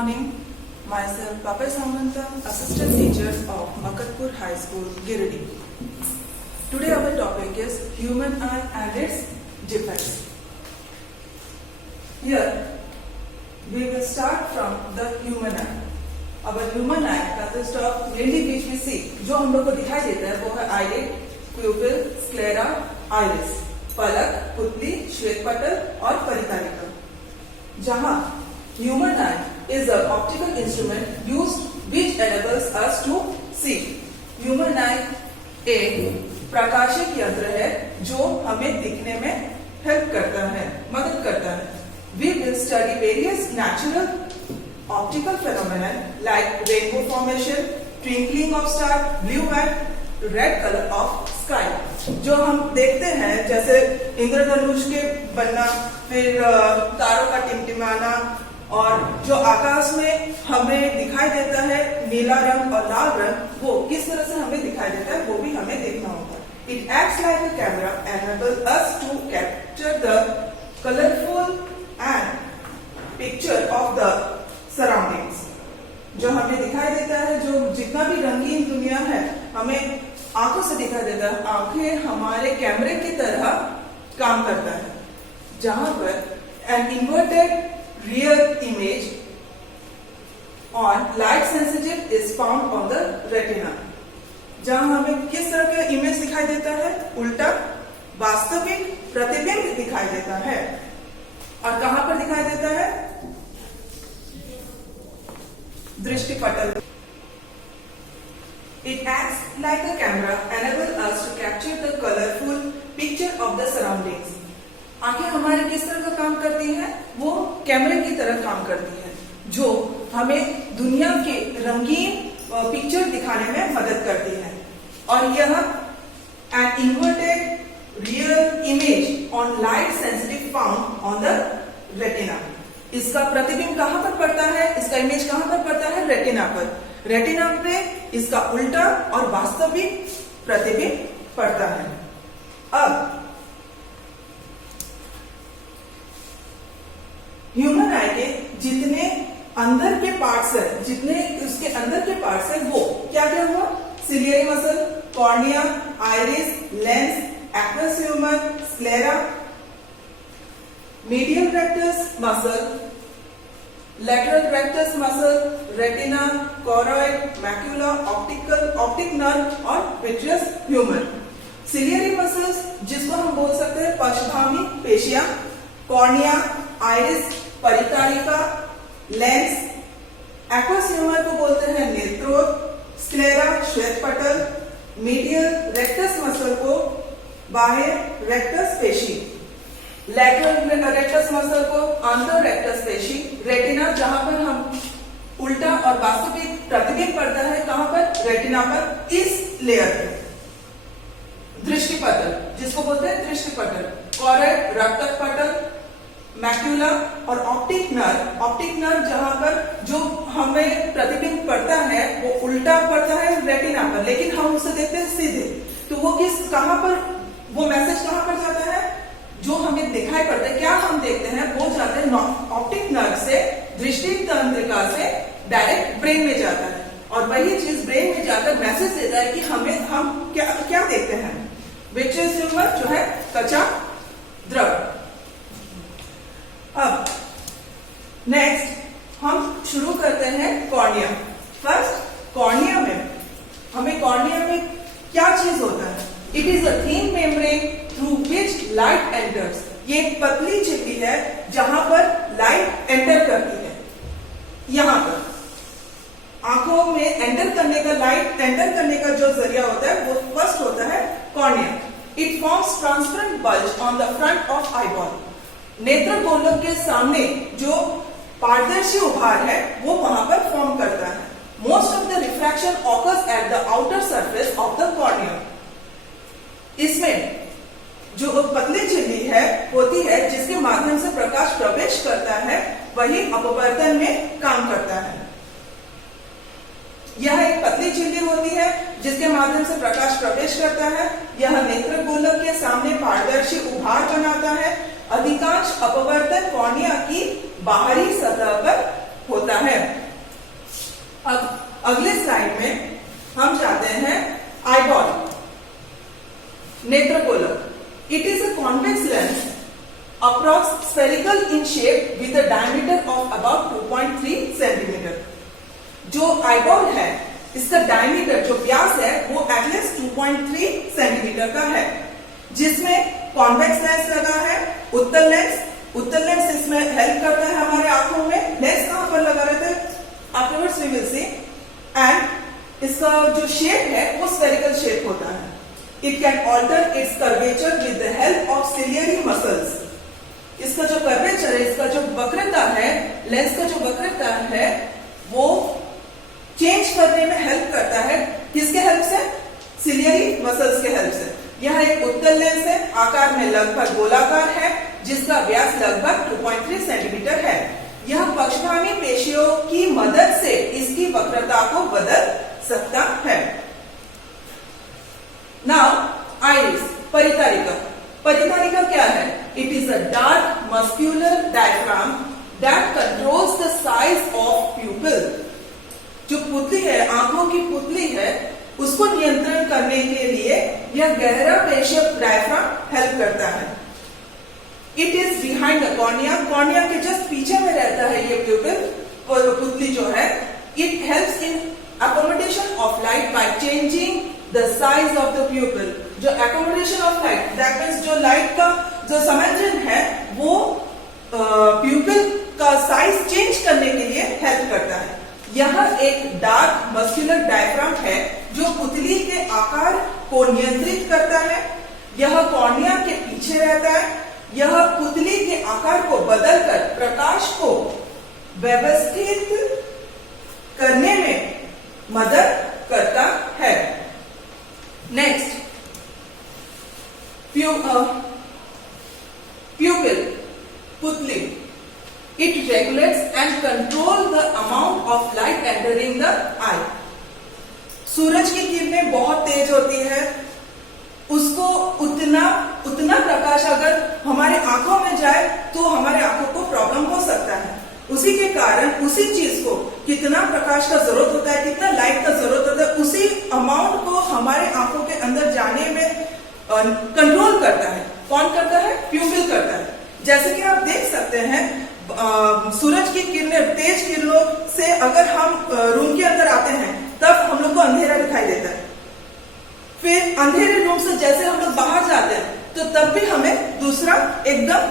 morning. Myself Papay Samanta, Assistant Teacher of Makatpur High School, Giridi. Today our topic is human eye and its defects. Here we will start from the human eye. Our human eye consists of mainly which we see. जो हम लोग को दिखाई देता है वो है eyelid, pupil, sclera, iris, पलक, पुतली, श्वेतपटल और परितालिका. जहाँ human eye is an optical instrument used which enables us to see. Human eye एक प्रकाशिक यंत्र है जो हमें दिखने में हेल्प करता है, मदद करता है. We will study various natural optical phenomena like rainbow formation, twinkling of star, blue and red color of sky. जो हम देखते हैं जैसे इंद्रधनुष के बनना, फिर तारों का टिमटिमाना, और जो आकाश में हमें दिखाई देता है नीला रंग और लाल रंग, वो किस तरह से हमें दिखाई देता है वो भी हमें देखना होगा. It acts like a camera and enables us to capture the colorful and picture of the surroundings. जो हमें दिखाई देता है, जो जितना भी रंगीन दुनिया है हमें आंखों से दिखाई देता है. आंखें हमारे कैमरे की तरह काम करता है, जहां पर an inverted rear image on light sensitive is found on the retina. जहां हमें किस तरह का इमेज दिखाई देता है? उल्टा वास्तविक प्रतिबिंब दिखाई देता है. और कहां पर दिखाई देता है? दृष्टिपटल. It acts like a camera, enable us to capture the colorful picture of the surroundings. आंखें हमारे किस तरह का काम करती हैं? वो कैमरे की तरह काम करती हैं, जो हमें दुनिया के रंगीन पिक्चर दिखाने में मदद करती है. और यह an inverted rear image on light sensitive found on the retina. इसका प्रतिबिंब कहां पर पड़ता है? इसका इमेज कहां पर पड़ता है? रेटिना पर. रेटिना पे इसका उल्टा और वास्तविक प्रतिबिंब पड़ता है. अब ह्यूमन आई के जितने अंदर के पार्ट्स है, जितने उसके अंदर के पार्ट्स है, वो क्या क्या हुआ? Ciliary muscle, cornea, iris, lens, aqueous humour, sclera, medial rectus muscle, lateral rectus muscle, retina, choroid, macula, optic nerve और विट्रियस ह्यूमर. सिलियरी मसल्स जिसको हम बोल सकते हैं पक्षधामी पेशियां, कॉर्निया, आइरिस, परितालिका, लेंस, एक्वस ह्यूमर को बोलते हैं नेत्रोद, स्क्लेरा श्वेतपटल, मीडियल रेक्टस मसल को बाह्य रेक्टस पेशी, लैटरल रेक्टस मसल को आंतर रेक्टस पेशी, रेटिना जहां पर हम उल्टा और वास्तविक प्रतिबिंब पड़ता है, कहां पर? रेटिना पर, इस लेयर पर. दृष्टिपटल जिसको बोलते हैं दृष्टिपटल, कॉरॉइड रक्तक पटल, मैक्यूला और ऑप्टिक नर्व जहां पर जो हमें प्रतिबिंब पड़ता है वो उल्टा पड़ता है रेटिना पर, लेकिन हम उसे देखते हैं सीधे. तो वो कहां पर, वो मैसेज कहां पर जाता है? जो हमें दिखाई पड़ता है, क्या हम देखते हैं, वो जाते हैं ऑप्टिक नर्व से, दृष्टि तंत्रिका से डायरेक्ट ब्रेन में जाता है. और वही चीज ब्रेन में जाकर मैसेज देता है कि हम क्या देखते हैं. विट्रियस ह्यूमर जो है त्वचा द्रव. अब नेक्स्ट हम शुरू करते हैं कॉर्निया. फर्स्ट, कॉर्निया में क्या चीज होता है? It is a thin membrane through which light enters. ये एक पतली झिल्ली है जहां पर लाइट एंटर करती है. यहां पर आंखों में लाइट एंटर करने का जो जरिया होता है वो फर्स्ट होता है cornea. It forms transparent bulge on the front of eyeball. नेत्र गोलक के सामने जो पारदर्शी उभार है वो वहां पर फॉर्म करता है. Most of the refraction occurs at the outer surface of the cornea. इसमें जो पतली झिल्ली होती है जिसके माध्यम से प्रकाश प्रवेश करता है, वही अपवर्तन में काम करता है. यह एक पतली झिल्ली होती है जिसके माध्यम से प्रकाश प्रवेश करता है. यह नेत्र गोलक के सामने पारदर्शी उभार बनाता है. अधिकांश अपवर्तन कॉर्निया की बाहरी सतह पर होता है। अब अगले स्लाइड में हम जाते हैं आईबॉल, नेत्रकोलक। It is a convex lens approx spherical in shape with a diameter of about 2.3 centimetre. जो आईबॉल है इसका डायमीटर जो व्यास है वो एटलीस्ट 2.3 सेंटीमीटर का है, जिसमें कॉन्वेक्स लेंस लगा है। उत्तल लेंस इसमें हेल्प करता है हमारे आंखों में। लेंस कहां पर लगा रहता है afterwards we will see. And इसका जो शेप है वो स्फेरिकल शेप होता है। It can alter its curvature with the help of ciliary muscles. इसका जो कर्वेचर है, इसका जो वक्रता है, लेंस का जो वक्रता है वो चेंज करने में हेल्प करता है। किसके हेल्प से? सिलियरी मसल्स के हेल्प से। यह एक उत्तल लेंस है, आकार में लगभग गोलाकार है, जिसका व्यास लगभग 2.3 सेंटीमीटर है। यह पक्षगामी पेशियों की मदद से इसकी वक्रता को बदल सकता है। Now iris, परितारिका। परितारिका क्या है? It is a dark muscular diaphragm that controls the size of प्यूपिल। जो पुतली है, आंखों की पुतली है, उसको नियंत्रण करने के लिए यह गहरा पेशीय डायफ्राम हेल्प करता है। It is behind the cornea. Cornea के जस्ट पीछे में रहता है ये प्यूपिल और पुतली जो है। It helps in accommodation of light by changing the size of the pupil. जो accommodation of light, that means जो लाइट का जो समायोजन है वो प्यूपिल का साइज चेंज करने के लिए हेल्प करता है। यह एक डार्क मस्कुलर डायफ्राम है जो पुतली के आकार को नियंत्रित करता है। यह कॉर्निया के पीछे रहता है। यह पुतली के आकार को बदलकर प्रकाश को व्यवस्थित करने में मदद करता है। नेक्स्ट, प्यूपिल, पुतली। It regulates and controls the amount of light entering the eye. सूरज की किरणें बहुत तेज होती है, उसको उतना प्रकाश अगर हमारे आंखों में जाए तो हमारे आंखों को प्रॉब्लम हो सकता है। उसी के कारण उसी चीज को कितना प्रकाश का जरूरत होता है, कितना लाइट का जरूरत होता है, उसी अमाउंट को हमारे आंखों के अंदर जाने में कंट्रोल करता है। कौन करता है? प्यूपिल करता है। जैसे कि आप देख सकते हैं सूरज की किरणें, तेज किरणों से अगर हम रूम के अंदर आते हैं तब हम लोग को अंधेरा दिखाई देता है। फिर अंधेरे रूम से जैसे हम लोग बाहर जाते हैं तो तब भी हमें दूसरा एकदम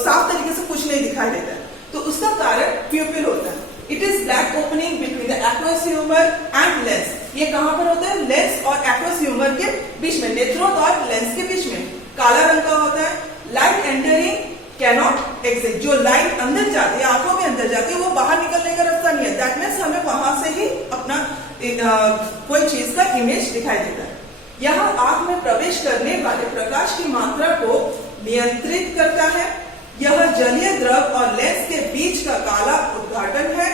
साफ तरीके से कुछ नहीं दिखाई देता है। तो उसका कारण प्यूपिल होता है। It is black opening between the aqueous humour and lens. ये कहां पर होता है? लेंस और एक्वस ह्यूमर के बीच में, नेत्रोद और लेंस के बीच में काला रंग का होता है। Light entering cannot exit. जो लाइट अंदर जाती है, आंखों के अंदर जाती है, वो बाहर निकलने का रास्ता नहीं है। दैट मीन्स हमें वहां से ही अपना कोई चीज का इमेज दिखाई देता है। यह आंख में प्रवेश करने वाले प्रकाश की मात्रा को नियंत्रित करता है। यह जलीय द्रव और लेंस के बीच का काला उद्घाटन है।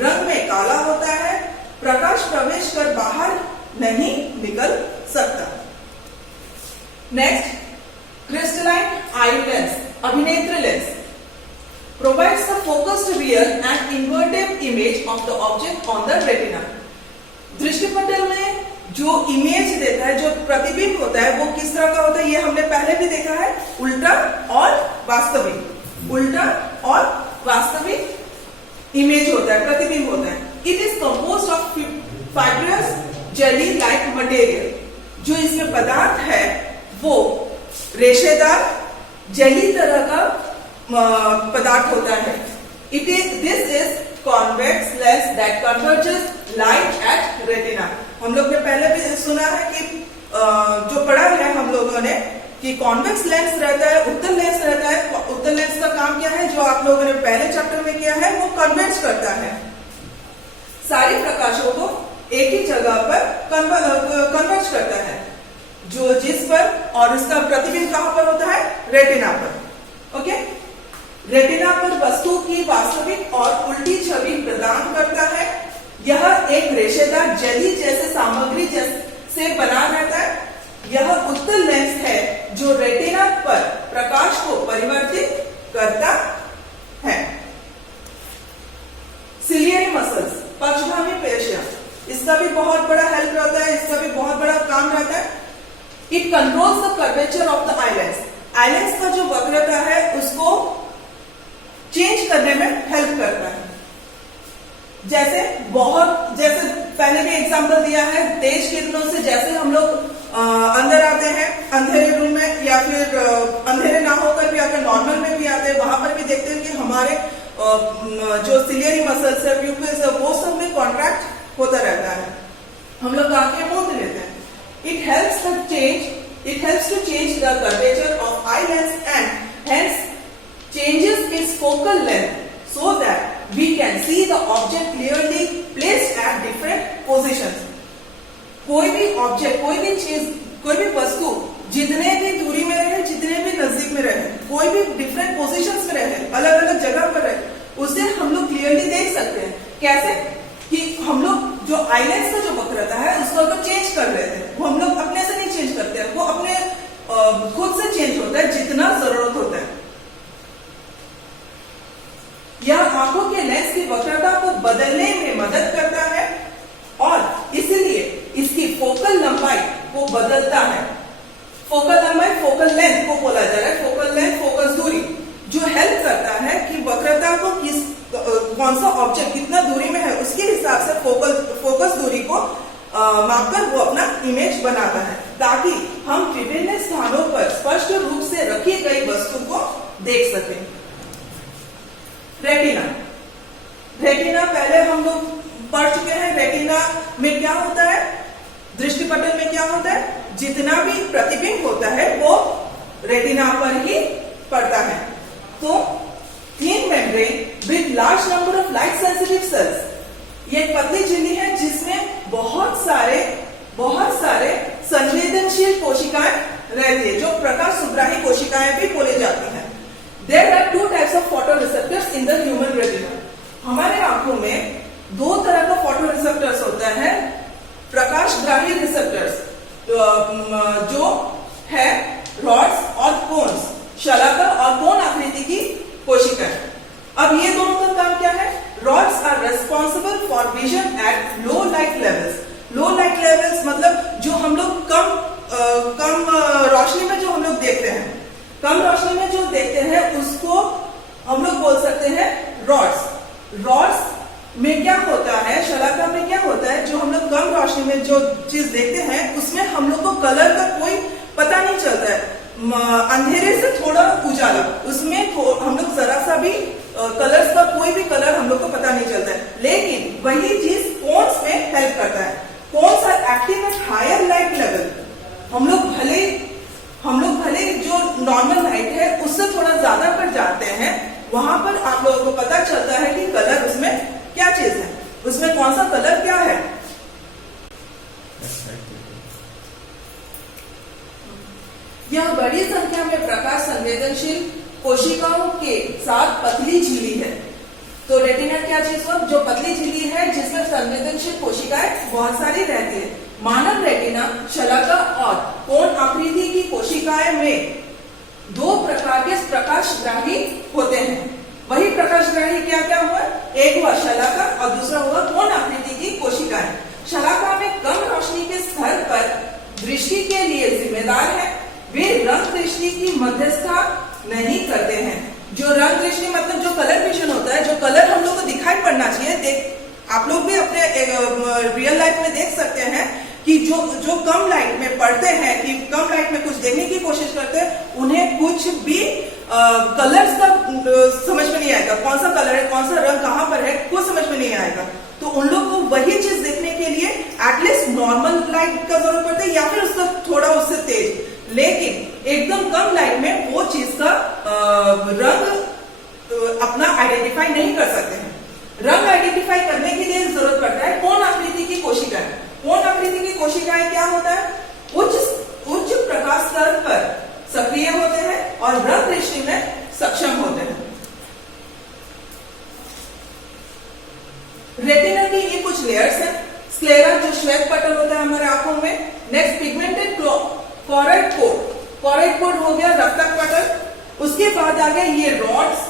रंग में काला होता है। प्रकाश प्रवेश कर बाहर नहीं निकल सकता। नेक्स्ट, क्रिस्टलाइन आई लेंस, अभिनेत्र lens, provides the focused real and inverted image of the object on the retina. दृष्टिपटल में जो इमेज देता है, जो प्रतिबिंब होता है, वो किस तरह का होता है? ये हमने पहले भी देखा है, उल्टा और वास्तविक। उल्टा और वास्तविक इमेज होता है, प्रतिबिंब होता है। It is composed of fibrous jelly like material. जो इसमें पदार्थ है वो रेशेदार जेली तरह का पदार्थ होता है। This is convex lens that converges light at retina. हम लोग ने पहले भी सुना है कि जो पढ़ा है हम लोगों ने कि कॉन्वेक्स लेंस रहता है, उत्तल लेंस रहता है। उत्तल लेंस का काम क्या है, जो आप लोगों ने पहले चैप्टर में किया है, वो कन्वर्ज करता है सारे प्रकाशों को एक ही जगह पर कन्वर्ज करता है, जो जिस पर, और उसका प्रतिबिंब कहां पर होता है? रेटिना पर। ओके, रेटिना पर वस्तु की वास्तविक और उल्टी छवि प्रदान करता है। यह एक रेशेदार जेली जैसे सामग्री से बना रहता है। यह उत्तल लेंस है जो रेटिना पर प्रकाश को परिवर्तित करता है। सिलियरी मसल्स, पक्षगामी पेशियां, इसका भी बहुत बड़ा हेल्प रहता है, इसका भी बहुत बड़ा काम रहता है। It controls the curvature of the eye lens, eye lens का जो वक्रता है उसको चेंज करने में हेल्प करता है। जैसे पहले भी एग्जांपल दिया है, तेज किरणों से जैसे हम लोग अंदर आते हैं अंधेरे रूम में, या फिर अंधेरे ना होकर भी अगर नॉर्मल में भी आते हैं, वहां पर भी देखते हैं कि हमारे जो सिलियरी मसल्स है, प्यूपिल्स है, वो सब में कॉन्ट्रैक्ट होता रहता है, हम लोग आंखें मूंद लेते हैं। It helps to change the curvature of eye lens and hence changes its focal length so that we can see the object clearly placed at different positions. कोई भी ऑब्जेक्ट, कोई भी चीज, कोई भी वस्तु जितने भी दूरी में रहे, जितने भी नजदीक में रहे, कोई भी डिफरेंट पोजीशंस में रहे, अलग अलग जगह पर रहे, उसे हम लोग क्लियरली देख सकते हैं। कैसे कि हम लोग जो आईलेंस का जो वक्रता है उसको अगर चेंज कर रहे थे, वो हम लोग अपने से नहीं चेंज करते हैं, वो अपने खुद से चेंज होता है जितना जरूरत होता है। यह आंखों के लेंस की वक्रता को बदलने में मदद करता है और इसलिए इसकी फोकल लंबाई को बदलता है। फोकल लंबाई, फोकल लेंथ को बोला जा रहा है, फोकल लेंथ, फोकस दूरी, जो हेल्प करता है कि वक्रता को कौन सा ऑब्जेक्ट कितना दूरी में है उसके हिसाब से फोकस दूरी को मापकर वो अपना इमेज बनाता है, ताकि हम विभिन्न स्थानों पर स्पष्ट रूप से रखी गई वस्तु को देख सकें। रेटिना, रेटिना पहले हम लोग पढ़ चुके हैं। रेटिना में क्या होता है, दृष्टिपटल में क्या होता है, जितना भी प्रतिबिंब होता है वो रेटिना पर ही पड़ता है। तो thin membrane with large number of light sensitive sales, ये पतली झिल्ली है जिसमें बहुत सारे संवेदनशील कोशिकाएं रहती है, जो प्रकाश सुग्राही कोशिकाएं भी बोली जाती हैं। There are two types of photoreceptors in the human retina. हमारे आंखों में दो तरह का फोटोरिसेप्टर्स होता है, प्रकाशग्राही रिसेप्टर्स जो है रॉड्स और कोन्स, शलाका और कोन आकृति की कोशिकाएं। अब ये दोनों का काम क्या है? Rods are responsible for vision at low light levels. Low light levels मतलब जो हम लोग कम रोशनी में जो हम लोग देखते हैं, कम रोशनी में जो देखते हैं उसको हम लोग बोल सकते हैं रॉड्स। रॉड्स में क्या होता है, शलाका में क्या होता है, जो हम लोग कम रोशनी में जो चीज देखते हैं उसमें हम लोग को कलर का कोई पता नहीं चलता है, अंधेरे से थोड़ा उजाला, उसमें हम लोग जरा सा भी कलर्स का कोई भी कलर हम लोग को पता नहीं चलता है। लेकिन वही चीज कोन्स में हेल्प करता है। Cones are active at higher light level. हम लोग भले जो नॉर्मल लाइट है उससे थोड़ा ज्यादा पर जाते हैं, वहां पर आप लोगों को पता चलता है कि कलर उसमें क्या चीज है, उसमें कौन सा कलर क्या है। यह बड़ी संख्या में प्रकाश संवेदनशील कोशिकाओं के साथ पतली झिल्ली है। तो रेटिना क्या चीज हो, जो पतली झिल्ली है जिसमें संवेदनशील कोशिकाएं बहुत सारी रहती है। मानव रेटिना शलाका और कोन आकृति की कोशिकाएं में दो प्रकार के प्रकाशग्राही होते हैं। वही प्रकाशग्राही क्या क्या हुआ, एक हुआ शलाका और दूसरा हुआ कोन आकृति की कोशिकाएं। शलाका में कम रोशनी के स्तर पर दृष्टि के लिए जिम्मेदार है। वे रंग दृष्टि की मध्यस्थता नहीं करते हैं। जो रंग दृष्टि मतलब जो कलर विजन होता है, जो कलर हम लोग को दिखाई पड़ना चाहिए, आप लोग भी अपने रियल लाइफ में देख सकते हैं कि जो कम लाइट में पढ़ते हैं, कि कम लाइट में कुछ देखने की कोशिश करते हैं, उन्हें कुछ भी कलर्स का समझ में नहीं आएगा, कौन सा कलर है, कौन सा रंग कहाँ पर है, कुछ समझ में नहीं आएगा। तो उन लोग को वही चीज देखने के लिए एटलीस्ट नॉर्मल लाइट का जरूरत पड़ता है या फिर उसका थोड़ा उससे तेज, लेकिन एकदम कम लाइट में वो चीज का रंग अपना आइडेंटिफाई नहीं कर सकते हैं। रंग आइडेंटिफाई करने के लिए जरूरत पड़ता है कोन आकृति की कोशिकाएं। कोन आकृति की कोशिकाएं क्या होता है, उच्च प्रकाश स्तर पर सक्रिय होते हैं और रंग दृष्टि में सक्षम होते हैं। रेटिना की ये कुछ लेयर्स हैं। स्क्लेरा जो श्वेत पटल होता है हमारे आंखों में। Next pigmented choroid coat. Choroid coat हो गया रक्तक पटल। उसके बाद आ गए ये रॉड्स,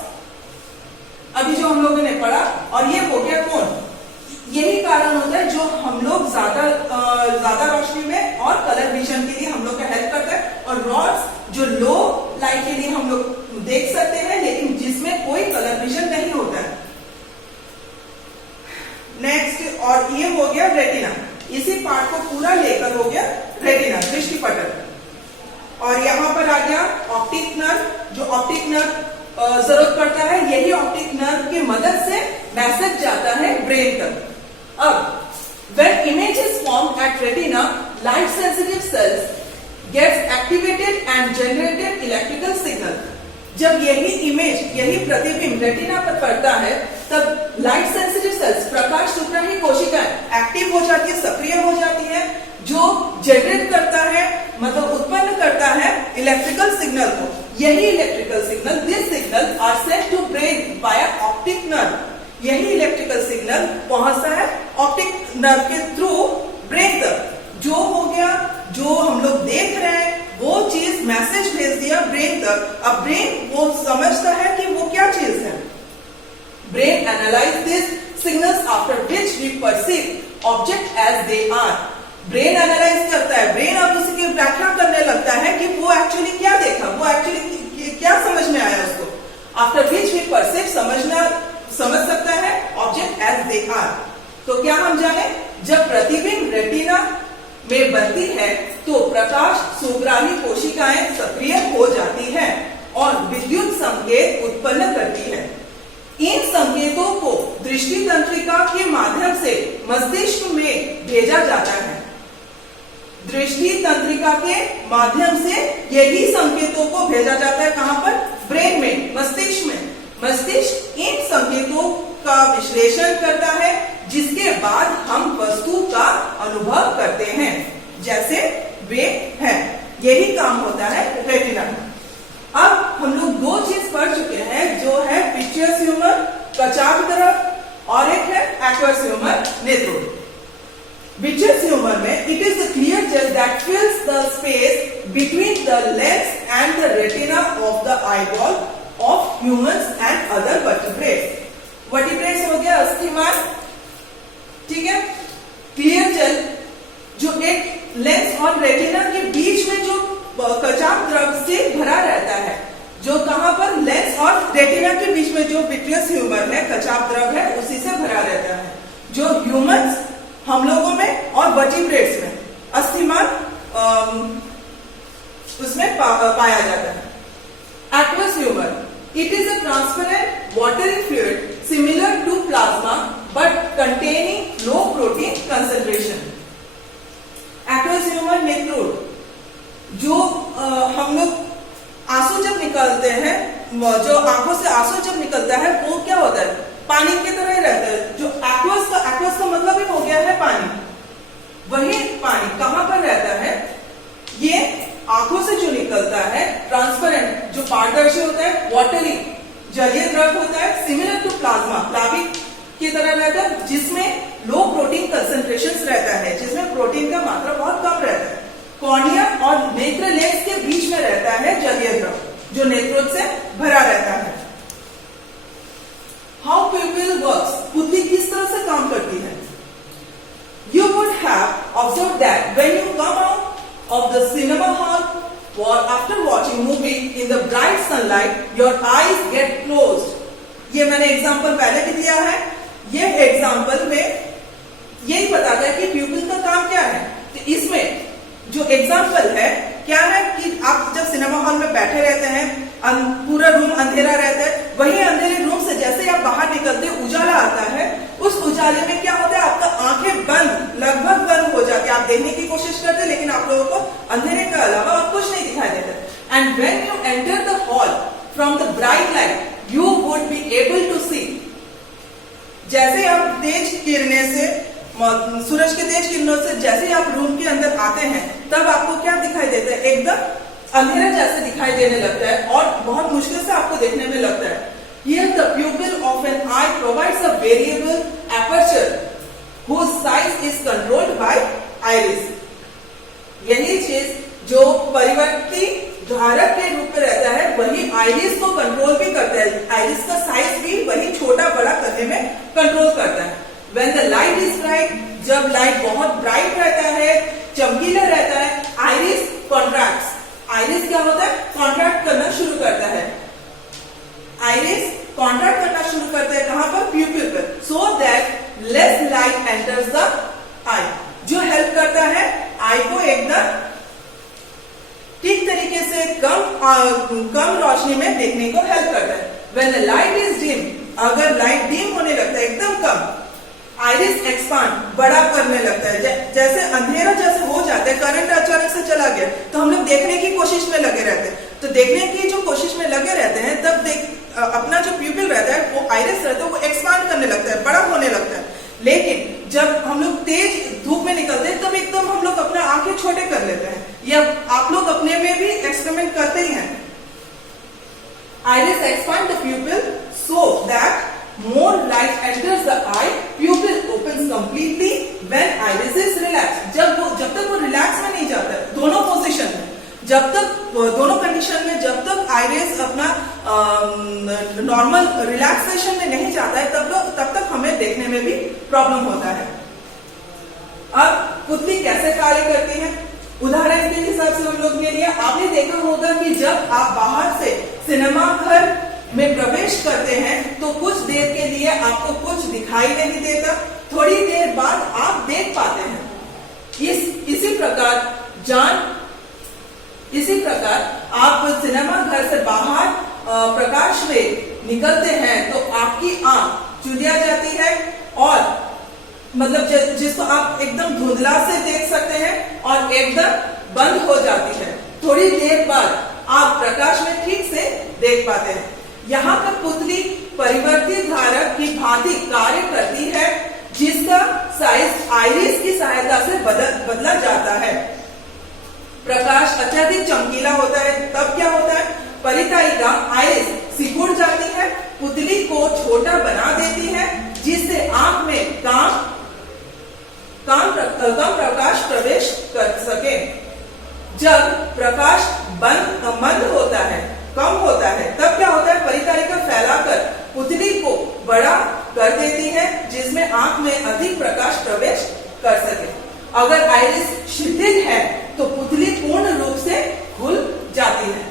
अभी जो हम लोगों ने पढ़ा, और ये हो गया कौन, यही कारण होता है जो हम लोग ज्यादा रोशनी में और कलर विजन के लिए हम लोग का हेल्प करता है, और रॉड्स जो लो लाइट के लिए हम लोग देख सकते हैं लेकिन जिसमें कोई कलर विजन नहीं होता है। नेक्स्ट, और ये हो गया रेटिना, इसी पार्ट को पूरा लेकर हो गया रेटिना, दृष्टि पटल। और यहां पर आ गया ऑप्टिक नर्व, जो ऑप्टिक नर्व जरूरत पड़ता है, यही ऑप्टिक नर्व की मदद से मैसेज जाता है ब्रेन तक। अब when image is formed at retina, light sensitive cells gets activated and generated electrical signal। जब यही इमेज, यही प्रतिबिंब रेटिना पर पड़ता है तब लाइट सेंसिटिव सेल्स, प्रकाश सुग्राही कोशिकाएं एक्टिव हो जाती है, सक्रिय हो जाती है, जो जनरेट करता है, मतलब उत्पन्न करता है इलेक्ट्रिकल सिग्नल को। यही electrical signal, this signal are sent to brain by optic nerve. यही इलेक्ट्रिकल सिग्नल पहुंचता है ऑप्टिक नर्व के थ्रू ब्रेन तक। जो हो गया, जो हम लोग देख रहे हैं वो चीज मैसेज भेज दिया ब्रेन तक। अब ब्रेन वो समझता है कि वो क्या चीज है। Brain analyse this signals after which we perceive object as they are. Brain analyse करता है, ब्रेन अब उसकी व्याख्या करने लगता है कि वो एक्चुअली क्या देखा, वो एक्चुअली क्या समझ में आया उसको। आफ्टर विच वी परसीव, समझ सकता है ऑब्जेक्ट एज दे आर। तो क्या हम जाने, जब प्रतिबिंब रेटिना में बनती है तो प्रकाश सुग्राही कोशिकाएं सक्रिय हो जाती हैं और विद्युत संकेत उत्पन्न करती है। इन संकेतों को दृष्टि तंत्रिका के माध्यम से मस्तिष्क में भेजा जाता है। दृष्टि तंत्रिका के माध्यम से यही संकेतों को भेजा जाता है, कहां पर, ब्रेन में, मस्तिष्क में। मस्तिष्क इन संकेतों का विश्लेषण करता है जिसके बाद हम वस्तु का अनुभव करते हैं जैसे वे हैं। यही काम होता है रेटिना में। अब हम लोग दो चीज पढ़ चुके हैं, जो है विट्रियस ह्यूमर कचाप तरफ और एक है एक्वस ह्यूमर नेत्रोड। विट्रियस ह्यूमर में it is the clear jail that फिल्स the space between the lens and the retina of the eyeball of humans and other vertebrates. Vertebrates हो गया अस्थिमान, ठीक है। क्लियर जेल जो एक लेंस और रेटिना के बीच में जो कचाप द्रव से भरा रहता है, जो कहां पर, लेंस और रेटिना के बीच में जो विट्रियस ह्यूमर है, कचाप द्रव है, उसी से भरा रहता है, जो ह्यूमंस हम लोगों में और वर्टिब्रेट्स में अस्थिमान उसमें पाया जाता है। Aqueous humour, it is a transparent watery fluid similar to plasma but containing low protein concentration। Aqueous humor नेत्रोड, जो हम लोग आंसू जब निकलते हैं, जो आंखों से आंसू जब निकलता है वो क्या होता है, पानी की तरह ही रहता है। जो एक्वस का मतलब ही हो गया है पानी। वही पानी कहां पर रहता है, ये आंखों से जो निकलता है ट्रांसपेरेंट, जो पारदर्शी होता है, वाटरी जलीय द्रव होता है, सिमिलर टू प्लाज्मा, प्लाविक की तरह रहता है, जिसमें लो प्रोटीन कंसेंट्रेशन रहता है, जिसमें प्रोटीन का मात्रा बहुत कम रहता है। कॉर्निया और नेत्र लेंस के बीच में रहता है जलीय द्रव, जो नेत्रोद से भरा रहता है। हाउ प्यूपिल वर्क्स, पुतली किस तरह से काम करती है। You would have observe that when you come out of the cinema hall or after watching movie in the bright sunlight, your eyes get closed। ये मैंने एग्जांपल पहले भी दिया है। ये एग्जांपल में यही बताता है कि प्यूपिल का काम क्या है। तो इसमें जो एग्जांपल है क्या है कि आप जब सिनेमा हॉल में बैठे रहते हैं, पूरा रूम अंधेरा रहता है, वही अंधेरे रूम से जैसे आप बाहर निकलते उजाला आता है, उस उजाले में क्या होता है, आपका आंखें बंद, लगभग बंद हो जाती है। आप देखने की कोशिश करते लेकिन आप लोगों को अंधेरे के अलावा और कुछ नहीं दिखाई देता। And when you enter the hall from the bright light, you would be able to see. जैसे आप तेज किरणें से, सूरज के तेज किरणों से जैसे ही आप रूम के अंदर आते हैं, तब आपको क्या दिखाई देता है, एकदम अंधेरा जैसे दिखाई देने लगता है और बहुत मुश्किल से आपको देखने में लगता है। Here the pupil of an eye provides a variable aperture whose size is controlled by iris। यही चीज जो परिवर्ती धारक के रूप में रहता है, वही आइरिस को कंट्रोल भी करता है, आइरिस का साइज भी वही छोटा बड़ा करने में कंट्रोल करता है। When the light is bright, जब लाइट बहुत ब्राइट रहता है, चमकीला रहता है, आइरिस कॉन्ट्रैक्ट्स, आइरिस क्या होता है, कॉन्ट्रैक्ट करना शुरू करता है, आइरिस कॉन्ट्रैक्ट करना शुरू करता है, कहां पर, प्यूपिल पर, so that less light enters the eye, जो हेल्प करता है आई को एकदम ठीक तरीके से कम रोशनी में देखने को हेल्प करता है। When the light is dim, अगर लाइट डिम होने लगता है, एकदम कम, आइरिस एक्सपांड, बड़ा करने लगता है, जैसे अंधेरा जैसे हो जाता है, करंट अचानक से चला गया तो हम लोग देखने की कोशिश में लगे रहते हैं, तो देखने की जो कोशिश में लगे रहते हैं तब अपना जो प्यूपिल रहता है, वो आइरिस रहता है, वो एक्सपांड करने लगता है, बड़ा होने लगता है। लेकिन जब हम लोग तेज धूप में निकलते हैं तब एकदम हम लोग अपना आंखें छोटे कर लेते हैं, या आप लोग अपने में भी एक्सपेरिमेंट करते ही हैं। Iris expand the प्यूपिल so that more light enters the eye, pupil opens completely when iris is relaxed, जब तक वो रिलैक्स में नहीं जाता है, दोनों पोजीशन में, जब तक दोनों कंडीशन में जब तक आइरिस अपना नॉर्मल रिलैक्सेशन में नहीं जाता है तब तक हमें देखने में भी प्रॉब्लम होता है। अब पुतली कैसे कार्य करती है, उदाहरण के हिसाब से हम लोग के लिए आपने देखा होगा कि जब आप बाहर से सिनेमा घर में प्रवेश करते हैं तो कुछ देर के लिए आपको कुछ दिखाई नहीं देता, थोड़ी देर बाद आप देख पाते हैं। इसी प्रकार आप सिनेमा घर से बाहर प्रकाश में निकलते हैं तो आपकी आंख चुंधिया जाती है, और मतलब जिसको आप एकदम धुंधला से देख सकते हैं और एकदम बंद हो जाती है, थोड़ी देर बाद आप प्रकाश में ठीक से देख पाते हैं। यहाँ पर पुतली परिवर्तित धारक की भांति कार्य करती है, जिसका साइज आइरिस की सहायता से बदला जाता है। प्रकाश अत्यधिक चमकीला होता है तब क्या होता है, परितायिका आइरिस सिकुड़ जाती है, पुतली को छोटा बना देती है, जिससे आंख में कम प्रकाश प्रवेश कर सके। जब प्रकाश मंद होता है, कम होता है, तब क्या होता है, परितायिका फैलाकर पुतली को बड़ा कर देती है, जिसमें आंख में अधिक प्रकाश प्रवेश कर सके। अगर आइरिस शिथिल है तो पुतली पूर्ण रूप से खुल जाती है।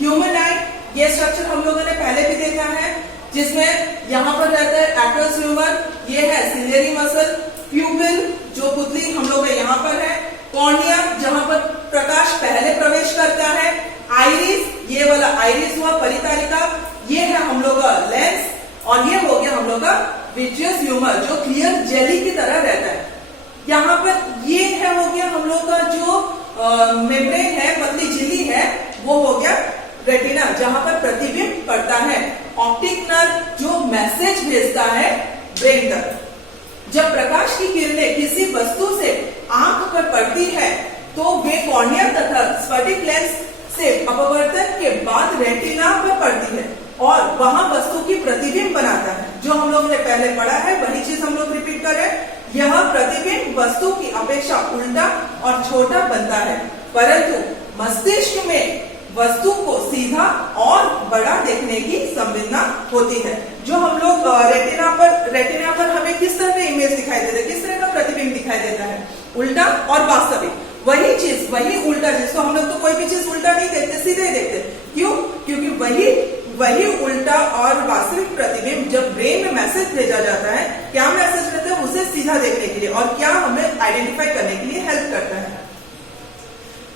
ह्यूमन आई, ये स्ट्रक्चर हम लोगों ने पहले भी देखा है, जिसमें यहाँ पर रहता है एक्वस ह्यूमर, ये है सिलियरी मसल, प्यूपिल जो पुतली हम लोग यहाँ पर है, कॉर्निया जहां पर प्रकाश पहले प्रवेश करता है, आइरिस, ये वाला आइरिस हुआ, परितायिका, ये है हम लोग का लेंस, और ये हो गया हम लोग का विट्रियस ह्यूमर जो क्लियर जेली की तरह रहता है। यहाँ पर ये है हो गया हम लोग का जो मेम्ब्रेन है, पतली झिल्ली है, वो हो गया रेटिना जहां पर प्रतिबिंब पड़ता है, ऑप्टिक नर्व जो मैसेज भेजता है ब्रेन तक। जब प्रकाश की किरणें किसी वस्तु से आंख पर पड़ती है तो वे कॉर्निया तथा स्फटिक लेंस से अपवर्तन के बाद रेटिना पर पड़ती है और वहां वस्तु की प्रतिबिंब बनाता है। जो हम लोग ने पहले पढ़ा है वही चीज हम लोग रिपीट कर रहे हैं। यह प्रतिबिंब वस्तु की अपेक्षा उल्टा और छोटा बनता है, परंतु मस्तिष्क में वस्तु को सीधा और बड़ा देखने की संवेदना होती है। जो हम लोग रेटिना पर हमें किस तरह का इमेज दिखाई देता है, किस तरह का प्रतिबिंब दिखाई देता है, उल्टा और वास्तविक। वही चीज, वही उल्टा, जिसको हम लोग तो कोई भी चीज उल्टा नहीं देखते, सीधे देखते। क्यों? क्योंकि वही उल्टा और वास्तविक प्रतिबिंब जब ब्रेन में मैसेज भेजा जाता है, क्या मैसेज रहता है, उसे सीधा देखने के लिए और क्या हमें आइडेंटिफाई करने के लिए हेल्प करता है।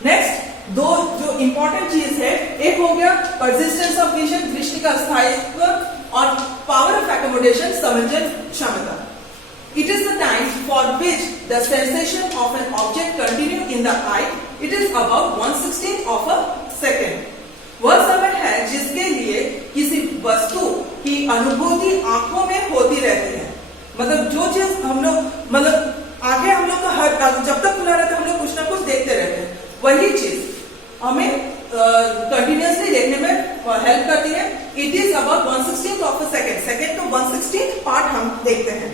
नेक्स्ट दो जो इंपॉर्टेंट चीज है, एक हो गया परसिस्टेंस ऑफ विजन, दृष्टि का स्थायित्व, और पावर ऑफ एकोमोडेशन, समंजन क्षमता। It is the time for which the sensation of an object continue in the eye. It is about 1/16 of a second. वह समय है जिसके लिए किसी वस्तु की अनुभूति आंखों में होती रहती है। मतलब जो चीज हम लोग आगे हम लोग का हर जब तक खुला रहता है हम लोग कुछ ना कुछ देखते रहते हैं, वही चीज हमें कंटिन्यूअसली देखने में हेल्प करती है। It is about 1/16 of a second. Second तो 1/16 पार्ट हम देखते हैं।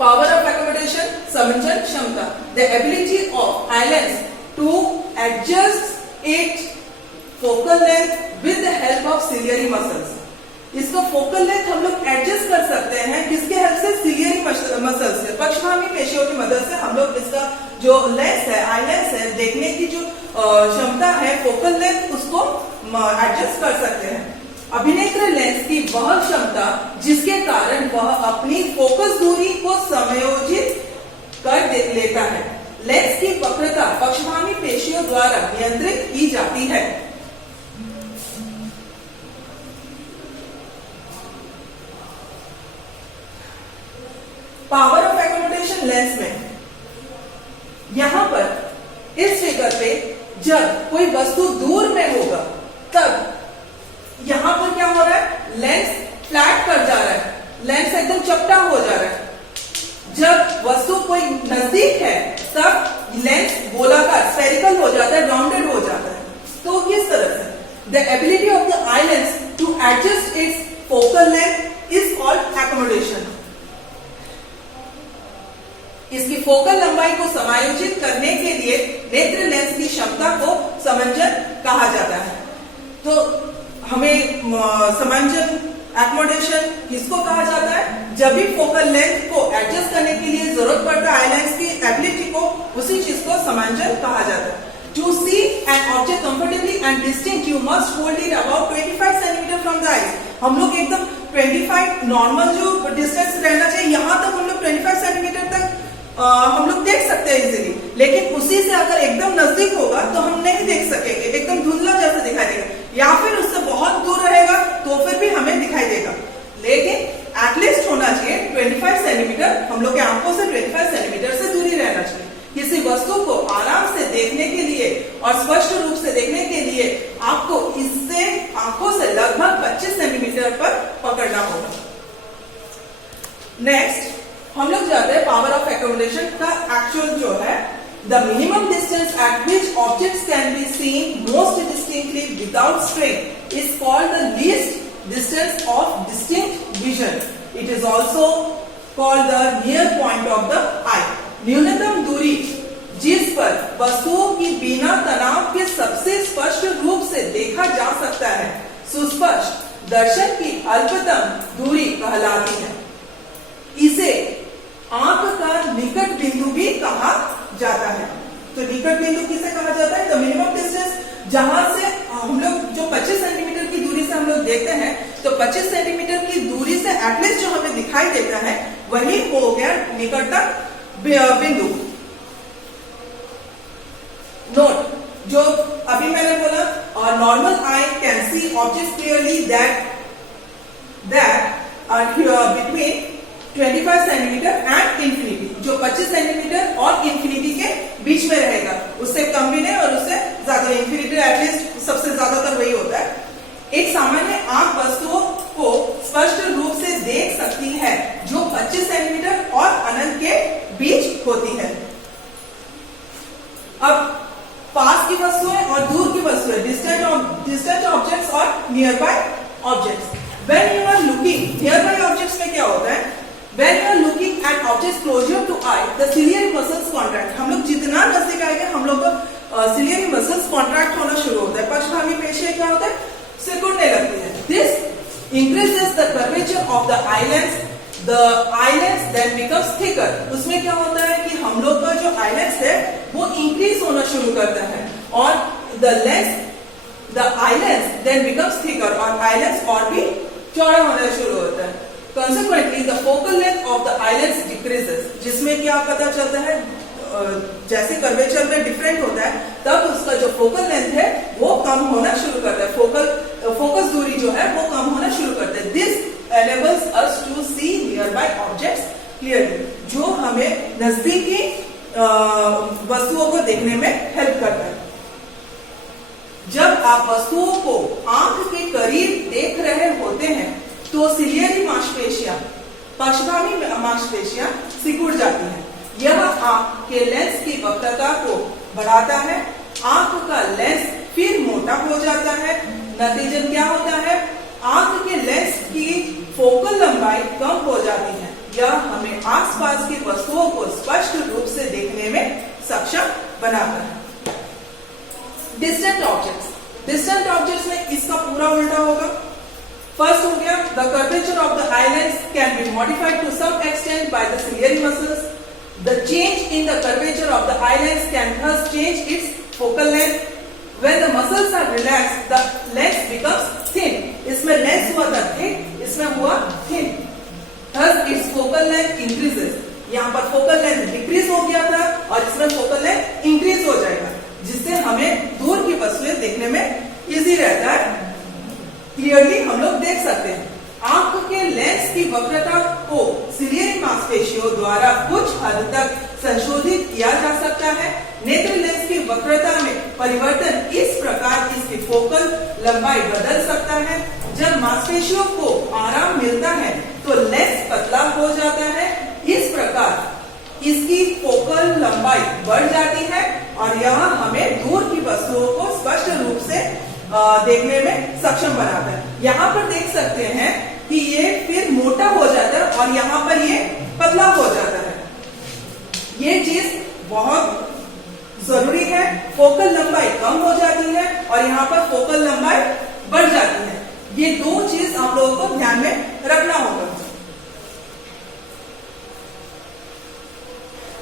पावर ऑफ एकोमोडेशन, समंजन क्षमता, the ability of eye lens to adjust it focal length with the help of ciliary muscles. इसका फोकल लेंथ हम लोग एडजस्ट कर सकते हैं किसके हेल्प से? सिलियरी मसल्स से, पक्षवामी पेशियों की मदद से हम लोग इसका जो लेंस है, आई लेंस है, देखने की जो क्षमता है, फोकल लेंथ, उसको एडजस्ट कर सकते हैं। अभिनेत्र लेंस की वह क्षमता जिसके कारण वह अपनी फोकस दूरी को समायोजित कर लेता है। लेंस की वक्रता पक्षवामी पेशियों द्वारा नियंत्रित की जाती है। पावर ऑफ एकोमोडेशन लेंस में यहां पर इस फिगर पे जब कोई वस्तु दूर में होगा तब यहां पर क्या हो रहा है? लेंस फ्लैट कर जा रहा है, लेंस एकदम चपटा हो जा रहा है। जब वस्तु कोई नजदीक है तब लेंस गोलाकार, स्फेरिकल हो जाता है, राउंडेड हो जाता है। तो किस तरह से? The ability of the eye lens to adjust its focal length is called accommodation. इसकी फोकल लंबाई को समायोजित करने के लिए नेत्र लेंस की क्षमता को समंजन कहा जाता है। तो हमें समंजन, एकोमोडेशन किसको कहा जाता है? जब भी फोकल लेंथ को एडजस्ट करने के लिए जरूरत पड़ता है आई लेंस की एबिलिटी को, उसी चीज को समंजन कहा जाता है। To see an object comfortably and distinct you must hold it about 25 centimetre from the eyes. हम लोग एकदम 25 नॉर्मल जो डिस्टेंस रहना चाहिए, यहां तक हम लोग 25 सेंटीमीटर तक हम लोग देख सकते हैं इजीली, लेकिन उसी से अगर एकदम नजदीक होगा तो हम नहीं देख सकेंगे, एकदम धुंधला जैसा दिखाई देगा, या फिर उससे बहुत दूर रहेगा तो फिर भी हमें दिखाई देगा। लेकिन एटलीस्ट होना चाहिए 25 सेंटीमीटर, हम लोग के आंखों से 25 सेंटीमीटर से दूरी रहना चाहिए। किसी वस्तु को आराम से देखने के लिए और स्पष्ट रूप से देखने के लिए आपको इससे आंखों से लगभग 25 सेंटीमीटर पर पकड़ना होगा। नेक्स्ट हम लोग जाते हैं पावर ऑफ एकोमोडेशन का एक्चुअल जो है, the minimum distance at which objects can be seen most distinctly without strain is called the least distance of distinct vision. It is also called the near point of the eye. न्यूनतम दूरी जिस पर वस्तुओं की बिना तनाव के सबसे स्पष्ट रूप से देखा जा सकता है, सुस्पष्ट दर्शन की अल्पतम दूरी कहलाती है। इसे आंख का निकट बिंदु भी कहा जाता है। तो निकट बिंदु किसे कहा जाता है? द मिनिमम डिस्टेंस, जहां से हम लोग जो 25 सेंटीमीटर की दूरी से हम लोग देखते हैं, तो 25 सेंटीमीटर की दूरी से एटलीस्ट जो हमें दिखाई देता है वही हो गया निकटतम बिंदु। नोट, जो अभी मैंने बोला, normal I can see object clearly that between 25 centimetre and infinity, जो 25 सेंटीमीटर और इंफिनिटी के बीच में रहेगा, उससे कम भी नहीं और उससे ज्यादा। इंफिनिटी एटलीस्ट सबसे ज्यादातर वही होता है। एक सामान्य आंख वस्तुओं को स्पष्ट रूप से देख सकती है जो 25 सेंटीमीटर और अनंत के बीच होती है। अब पास की वस्तुएं और दूर की वस्तुएं, डिस्टेंट ऑब्जेक्ट्स और nearby objects. When you are looking, nearby objects में क्या होता है? When you are looking at objects closer to eye, the ciliary muscles contract. हम लोग जितना नजदीक आएंगे हम लोग का सिलियरी मसल्स कॉन्ट्रैक्ट होना शुरू होता है। पक्षवामी पेशियां क्या होता है? सिकुड़ने लगती है। This increases the curvature of the eye lens. The eye lens then becomes thicker. उसमें क्या होता है कि हम लोग का जो eye lens है वो इंक्रीज होना शुरू करता है और the eye lens then becomes thicker और eye lens और भी चौड़ा होना शुरू होता है। Consequently, the focal length of the eye lens decreases. जिसमें क्या पता चलता है? जैसे कर्वेचर में डिफरेंट होता है तब उसका जो फोकल लेंथ है वो कम होना शुरू करता है, फोकस दूरी जो है वो कम होना शुरू करता है। This enables us to see nearby objects clearly, जो हमें नजदीकी वस्तुओं को देखने में हेल्प करता है। जब आप वस्तुओं को आंख के करीब देख रहे होते हैं तो सिलियरी मांसपेशियां, पक्षवामी मांसपेशियां सिकुड़ जाती हैं। यह आंख के लेंस की वक्रता को बढ़ाता है, आंख का लेंस फिर मोटा हो जाता है। नतीजन क्या होता है? आंख के लेंस की फोकल लंबाई कम हो जाती है। यह हमें आसपास की वस्तुओं को स्पष्ट रूप से देखने में सक्षम बनाता है। डिस्टेंट ऑब्जेक्ट्स में इसका पूरा उल्टा होगा। फर्स्ट हो गया, the curvature of the eye lens can be modified to some extent by the ciliary muscles. The change in the curvature of the eye lens can thus change its focal length. When the muscles are relaxed, the lens becomes thin. इसमें lens हुआ था thick, इसमें हुआ thin. Thus its focal length increases. यहाँ पर focal length decrease हो गया था और इसमें focal length increase हो जाएगा, जिससे हमें दूर की वस्तुएं देखने में easy रहता है, क्लियरली हम लोग देख सकते हैं। आंख के लेंस की वक्रता को सिलियरी मांसपेशियों द्वारा कुछ हद तक संशोधित किया जा सकता है। नेत्र लेंस की वक्रता में परिवर्तन इस प्रकार इसकी फोकल लंबाई बदल सकता है। जब मांसपेशियों को आराम मिलता है तो लेंस पतला हो जाता है। इस प्रकार इसकी फोकल लंबाई बढ़ जाती है और यह हमें दूर की वस्तुओं को स्पष्ट रूप से देखने में सक्षम बनाता है। यहाँ पर देख सकते हैं कि ये फिर मोटा हो जाता है और यहाँ पर ये पतला हो जाता है। ये चीज बहुत जरूरी है। फोकल लंबाई कम हो जाती है और यहाँ पर फोकल लंबाई बढ़ जाती है। ये दो चीज आप लोगों को ध्यान में रखना होगा।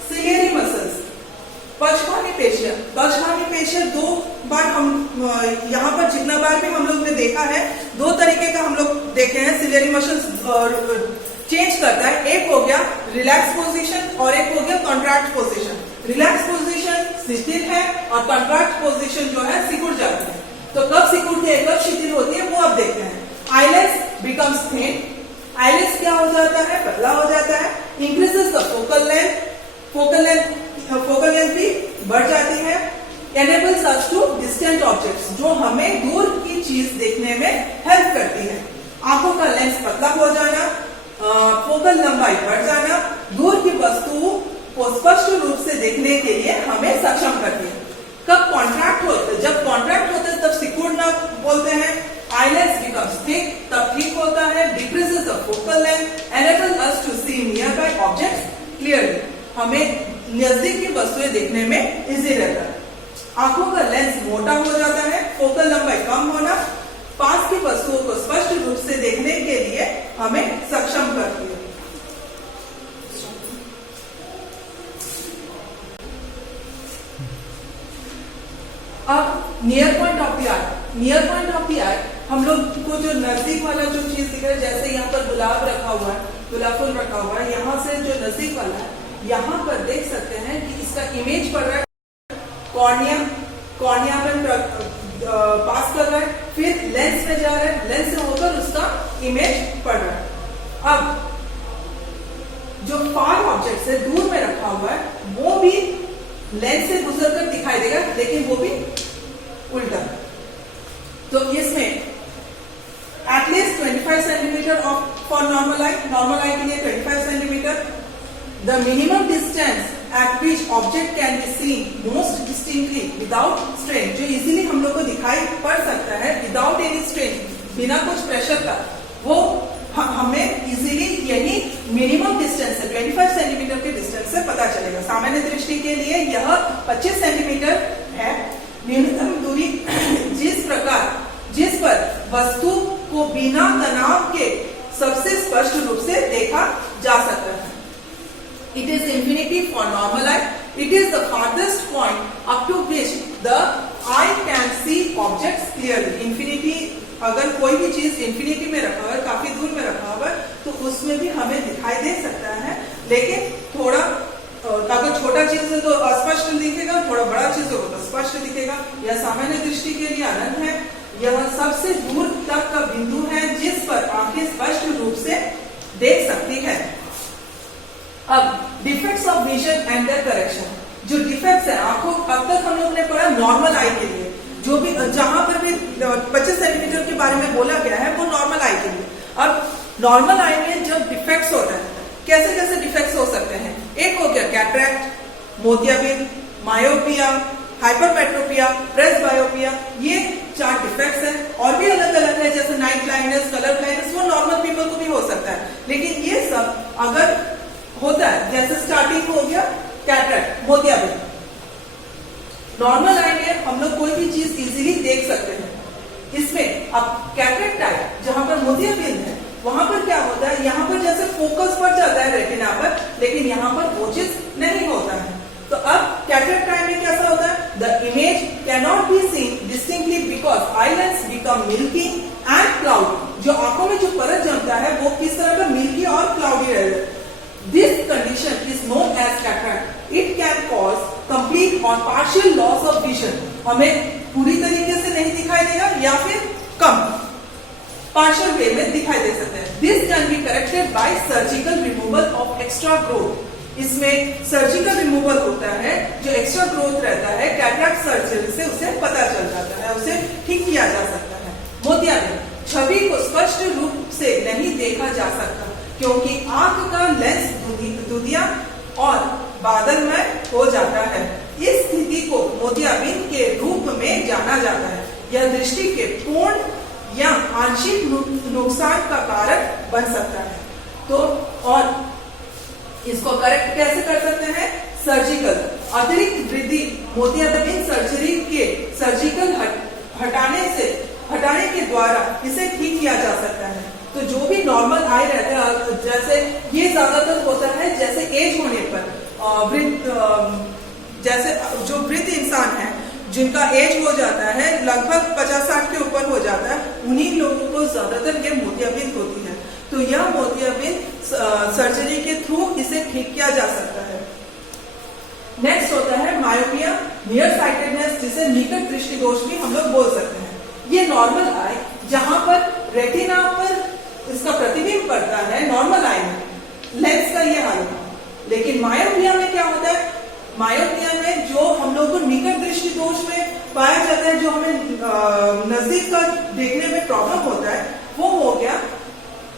सिलियरी मसल्स, पक्षवामी पेशियां दो बार हम यहाँ पर जितना बार भी हम लोग ने देखा है, दो तरीके का हम लोग देखे हैं। सिलियरी मसल्स चेंज करता है। एक हो गया रिलैक्स पोजीशन और एक हो गया कॉन्ट्रैक्ट पोजीशन। रिलैक्स पोजीशन शिथिल है और कॉन्ट्रैक्ट पोजीशन जो है सिकुड़ जाती है। तो कब सिकुड़ती है, कब शिथिल होती है, वो अब देखते हैं। Eye lens becomes thin. आईलेंस क्या हो जाता है, पतला हो जाता है। Increases the focal length, focal length भी बढ़ जाती है। Enables us to distant objects, जो हमें दूर की चीज देखने में हेल्प करती है। आंखों का लेंस पतला हो जाना, फोकल लंबाई बढ़ जाना दूर की वस्तु को स्पष्ट रूप से देखने के लिए हमें सक्षम करती है। कब कॉन्ट्रैक्ट होते, जब कॉन्ट्रैक्ट होते हैं तब सिकुड़ना बोलते हैं। आईलेंस बिकम्स थिक, तब ठीक होता है। Decreases the focal length, enables us to see nearby objects clearly, हमें नजदीक की वस्तुएं देखने में इजी रहता है। आंखों का लेंस मोटा हो जाता है, फोकल लंबाई कम होना पास की वस्तुओं को स्पष्ट रूप से देखने के लिए हमें सक्षम करती है। अब near point of the eye. Near point of the eye हम लोग को जो नजदीक वाला जो चीज दिख रहा है, जैसे यहाँ पर गुलाब रखा हुआ है, गुलाब फूल रखा हुआ है, यहाँ से जो नजदीक वाला है, यहाँ पर देख सकते हैं कि इसका इमेज पड़ रहा है कॉर्निया में पास कर रहा है, फिर लेंस में जा रहा है, लेंस से होकर उसका इमेज पड़ रहा है। अब जो फार ऑब्जेक्ट है दूर में रखा हुआ है, वो भी लेंस से गुजरकर दिखाई देगा, लेकिन वो भी उल्टा। तो इसमें at least 25 centimetre of for normal eye के लिए 25 centimetre. The minimum distance at which object can be seen most distinctly without strain, जो इजीली हम लोग को दिखाई पड़ सकता है without any strain, बिना कुछ प्रेशर का, वो हमें इजीली यही मिनिमम डिस्टेंस है 25 सेंटीमीटर के डिस्टेंस से पता चलेगा। सामान्य दृष्टि के लिए यह 25 सेंटीमीटर है न्यूनतम दूरी जिस पर वस्तु को बिना तनाव के सबसे स्पष्ट रूप से देखा जा सकता है। It is infinity for normal eye. It is the farthest point up to which the eye can see objects clearly. Infinity, अगर कोई भी चीज infinity में रखा हुआ है, काफी दूर में रखा हुआ है, तो उसमें भी हमें दिखाई दे सकता है। लेकिन थोड़ा अगर छोटा चीज है तो अस्पष्ट दिखेगा, थोड़ा बड़ा चीज हो तो स्पष्ट दिखेगा। यह सामान्य दृष्टि के लिए अनंत है। यह सबसे दूर तक का बिंदु है जिस पर आंखें स्पष्ट रूप से देख सकती है। अब defects of vision and their correction, जो डिफेक्ट्स है आंखों, अब तक हम लोग ने पढ़ा नॉर्मल आई के लिए, जो भी जहां पर भी 25 सेंटीमीटर के बारे में बोला गया है वो नॉर्मल आई के लिए। अब नॉर्मल आई में जब डिफेक्ट्स होता है, कैसे कैसे डिफेक्ट्स हो सकते हैं। एक हो गया कैटरैक्ट, मोतियाबिंद, मायोपिया, हाइपरमेट्रोपिया, प्रेसबायोपिया, ये 4 डिफेक्ट्स हैं। और भी अलग अलग है, जैसे नाइट ब्लाइंडनेस, कलर ब्लाइंडनेस, वो नॉर्मल पीपल को भी हो सकता है। लेकिन ये सब अगर होता है, जैसे स्टार्टिंग हो गया कैटरेक्ट, मोतियाबिंद। नॉर्मल आई में हम लोग कोई भी चीज इजीली देख सकते हैं। इसमें अब कैटरेक्ट टाइप जहां पर मोतियाबिंद है वहां पर क्या होता है, यहाँ पर जैसे फोकस पड़ जाता है रेटिना पर, लेकिन यहाँ पर वो चीज नहीं होता है। तो अब कैटरेक्ट टाइप में कैसा होता है, the image can not be seen distinctly because eye lens become milky and cloudy. जो आंखों में जो परत जमता है वो किस तरह का, मिल्की और क्लाउडी रहता है। This condition is known as cataract. It can cause complete or partial loss of vision. हमें पूरी तरीके से नहीं दिखाई देगा या फिर कम पार्शियल वे में दिखाई दे सकते हैं। This can be corrected by surgical removal of extra growth. इसमें सर्जिकल रिमूवल होता है, जो एक्स्ट्रा ग्रोथ रहता है कैटरेक्ट सर्जरी से उसे पता चल जाता है, उसे ठीक किया जा सकता है। मोतियाबिंद छवि को स्पष्ट रूप से नहीं देखा जा सकता क्योंकि आंख का लेंस दुधिया और बादलमय हो जाता है। इस स्थिति को मोतियाबिंद के रूप में जाना जाता है। यह दृष्टि के पूर्ण या आंशिक नुकसान का कारण बन सकता है। तो और इसको करेक्ट कैसे कर सकते हैं, सर्जिकल अतिरिक्त वृद्धि मोतियाबिंद सर्जरी के सर्जिकल हटाने के द्वारा इसे ठीक किया जा सकता है। तो जो भी नॉर्मल आई रहता है, जैसे ये ज्यादातर होता है जैसे एज होने पर जैसे जो वृद्ध इंसान है जिनका एज हो जाता है लगभग 50-60 के ऊपर हो जाता है, उन्हीं लोगों को ज्यादातर ये मोतियाबिंद होती है। तो यह मोतियाबिंद सर्जरी के थ्रू इसे ठीक किया जा सकता है। नेक्स्ट होता है मायोपिया, नियर साइटेडनेस, जिसे निकट दृष्टि दोष भी हम लोग बोल सकते हैं। ये नॉर्मल आई जहां पर रेटिना पर इसका प्रतिबिंब पड़ता है, नॉर्मल आई में लेंस का ये हाल है। लेकिन मायोपिया में क्या होता है, मायोपिया में जो हम लोग को निकट दृष्टि दोष में पाया जाता है, जो हमें नजदीक का देखने में प्रॉब्लम होता है, वो हो गया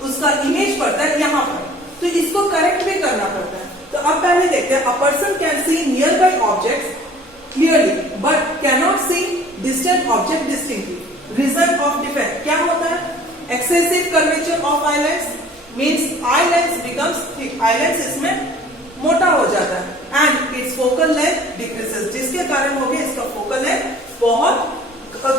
उसका इमेज पड़ता है यहाँ पर। तो इसको करेक्ट भी करना पड़ता है। तो अब पहले देखते हैं, a person can see nearby objects clearly but can not see distant object distinctly. Reason of defect क्या होता है, excessive curvature of eye lens means eye lens becomes thick, eye lens इसमें मोटा हो जाता है and its focal length decreases, जिसके कारण हो गया इसका फोकल लेंथ बहुत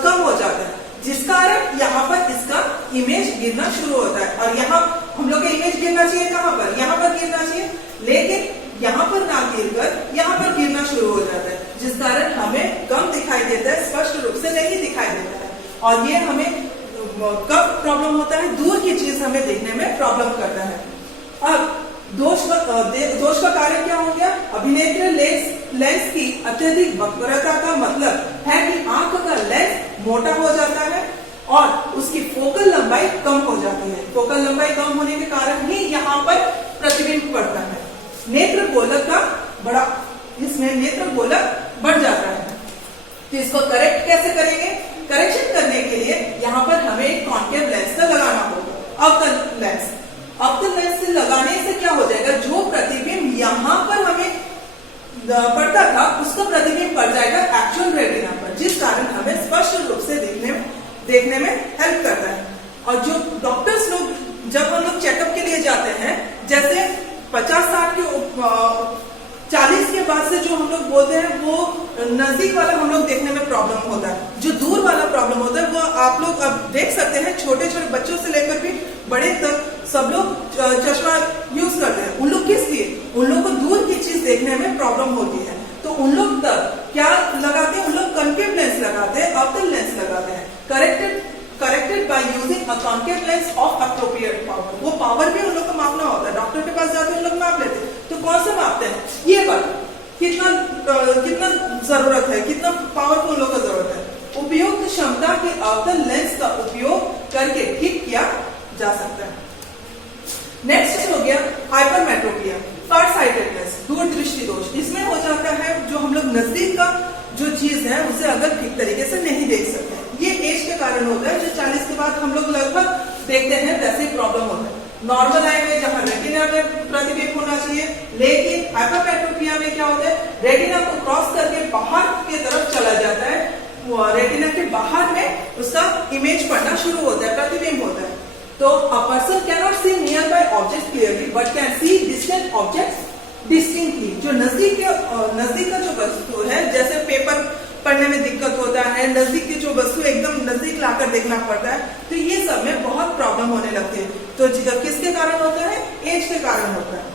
कम हो जाता है, जिस कारण यहाँ पर इसका इमेज गिरना शुरू होता है। और यहाँ हम लोग का इमेज गिरना चाहिए कहाँ पर, यहाँ पर गिरना चाहिए, लेकिन यहाँ पर ना गिरकर यहाँ पर गिरना शुरू हो जाता है, जिस कारण हमें कम दिखाई देता है, स्पष्ट रूप से नहीं दिखाई देता है। और ये हमें कब प्रॉब्लम होता है, दूर की चीज हमें देखने में प्रॉब्लम करता है। अब दोष का कारण क्या हो गया, अभिनेत्र लेंस की अत्यधिक वक्रता का मतलब है कि आंख का लेंस मोटा हो जाता है और उसकी फोकल लंबाई कम हो जाती है। फोकल लंबाई कम होने के कारण ही यहाँ पर प्रतिबिंब पड़ता है। नेत्र गोलक का बड़ा, इसमें नेत्र गोलक बढ़ जाता है। तो इसको करेक्ट कैसे करेंगे, करेक्शन करने के लिए यहाँ पर हमें एक कॉन्केव लेंस का लगाना होगा, अवतल लेंस। अवतल लेंस से लगाने से क्या हो जाएगा, जो प्रतिबिंब यहाँ पर हमें पड़ता था उसका प्रतिबिंब पड़ जाएगा एक्चुअल रेटिना पर, जिस कारण हमें स्पष्ट रूप से देखने में हेल्प करता है। और जो डॉक्टर्स लोग जब हम लोग चेकअप के लिए जाते हैं, जैसे 50-60 के 40 के बाद से जो हम लोग बोलते हैं वो नजदीक वाला हम लोग देखने में प्रॉब्लम होता है, जो दूर वाला प्रॉब्लम होता है वो आप लोग अब देख सकते हैं, छोटे छोटे बच्चों से लेकर भी बड़े तक सब लोग चश्मा यूज करते हैं। उन लोग किस लिए, उन लोग को दूर की चीज देखने में प्रॉब्लम होती है, तो उन लोग तब क्या लगाते हैं, उन लोग कॉन्केव लेंस लगाते हैं, अवतल लेंस लगाते हैं। Corrected by using a concave lens of appropriate power. वो पावर भी उन लोग को मापना होता है, डॉक्टर के पास जाते हैं उन लोग माप लेते हैं। तो कौन सा मापते हैं, ये बात कितना जरूरत है, कितना पावरफुल लोग का जरूरत है। उपयुक्त क्षमता के अवतल लेंस का उपयोग करके ठीक किया जा सकता है। नेक्स्ट हो गया हाइपरमेट्रोपिया, फार साइटेडनेस, दूर दृष्टि दोष। इसमें हो जाता है जो हम लोग नजदीक का जो चीज है उसे अगर ठीक तरीके से नहीं देख सकते, ये एज के कारण होता है। जो 40 के बाद हम लोग लगभग देखते हैं वैसे प्रॉब्लम होता है। नॉर्मल आई में जहाँ रेटिना में प्रतिबिंब होना चाहिए, लेकिन हाइपरमेट्रोपिया में क्या होता है, रेटिना को क्रॉस करके बाहर की तरफ चला जाता है, रेटिना के बाहर में उसका इमेज पड़ना शुरू होता है, प्रतिबिंब होता है। तो a person cannot see nearby objects clearly but can see distant object distinctly. जो नजदीक का जो वस्तु है, जैसे पेपर पढ़ने में दिक्कत होता है, नजदीक की जो वस्तु एकदम नजदीक लाकर देखना पड़ता है, तो ये सब में बहुत प्रॉब्लम होने लगती है। तो किसके कारण होता है? एज के कारण होता है।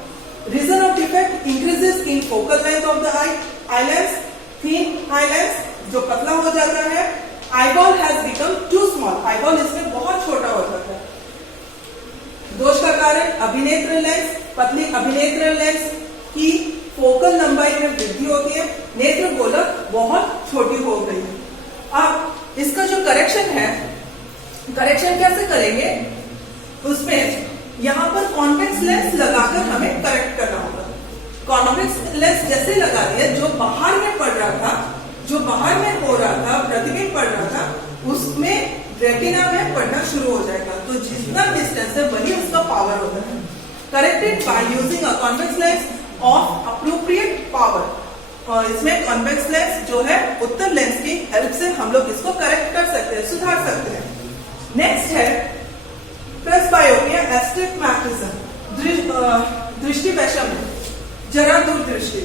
Reason of defect increases in focal length of the eye lens, thin eye lens जो पतला हो जाता है, eyeball has become too small, eyeball इसमें बहुत छोटा हो जाता है। दोष का कारण अभिनेत्र लेंस, पतली अभिनेत्र लेंस की फोकल लंबाई में वृद्धि होती है, नेत्र गोलक बहुत छोटी हो गई है। अब इसका जो करेक्शन है, करेक्शन कैसे करेंगे? उसमें यहाँ पर कॉन्वेक्स लेंस लगाकर हमें करेक्ट करना होगा। कॉन्वेक्स लेंस जैसे लगा दिया, जो बाहर में पड़ रहा था, जो बाहर में हो रहा था, प्रतिबिंब पड़ रहा था, उसमें रेटिना में पड़ना शुरू हो जाएगा। तो जितना डिस्टेंस है वही उसका पावर होता है। Corrected by using a convex lens of appropriate power. और इसमें कॉन्वेक्स लेंस जो है उत्तल लेंस की हेल्प से हम लोग इसको करेक्ट कर सकते हैं, सुधार सकते हैं। नेक्स्ट है प्रेसबायोपिया, एस्टिग्मैटिज्म, दृष्टि वैषम्य, जरा दूरदृष्टि।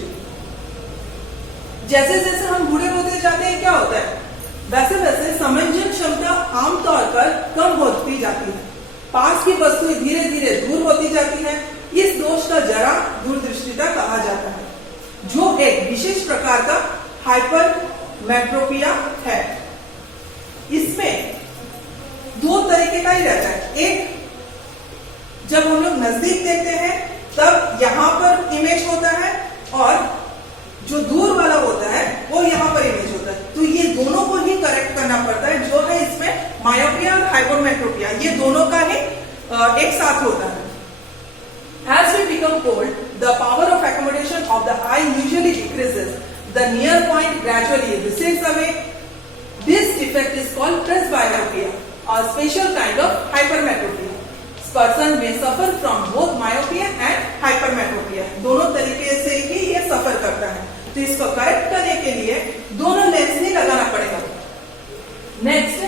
जैसे जैसे हम बूढ़े होते जाते हैं क्या होता है? वैसे वैसे समंजन क्षमता आमतौर पर कम होती जाती है, पास की वस्तुएं धीरे धीरे दूर होती जाती है। इस दोष का जरा दूरदृष्टिता कहा जाता है, जो एक विशेष प्रकार का हाइपरमेट्रोपिया है। इसमें दो तरीके का ही रहता है। एक, जब हम लोग नजदीक देखते हैं तब यहां पर इमेज होता है, और जो दूर वाला होता है वो यहां पर इमेज होता है। तो ये दोनों को ही करेक्ट करना पड़ता है, जो है इसमें मायोपिया और हाइपरमेट्रोपिया, ये दोनों का ही एक साथ होता है। As we become old, the power of accommodation of the eye usually decreases. The near point gradually recedes away. This defect is called presbyopia, a special kind of hypermetropia. Person may suffer from both myopia and hypermetropia. दोनों तरीके से ही ये सफर करता है। तो इसको correct करने के लिए दोनों लेंस ही लगाना पड़ेगा। Next,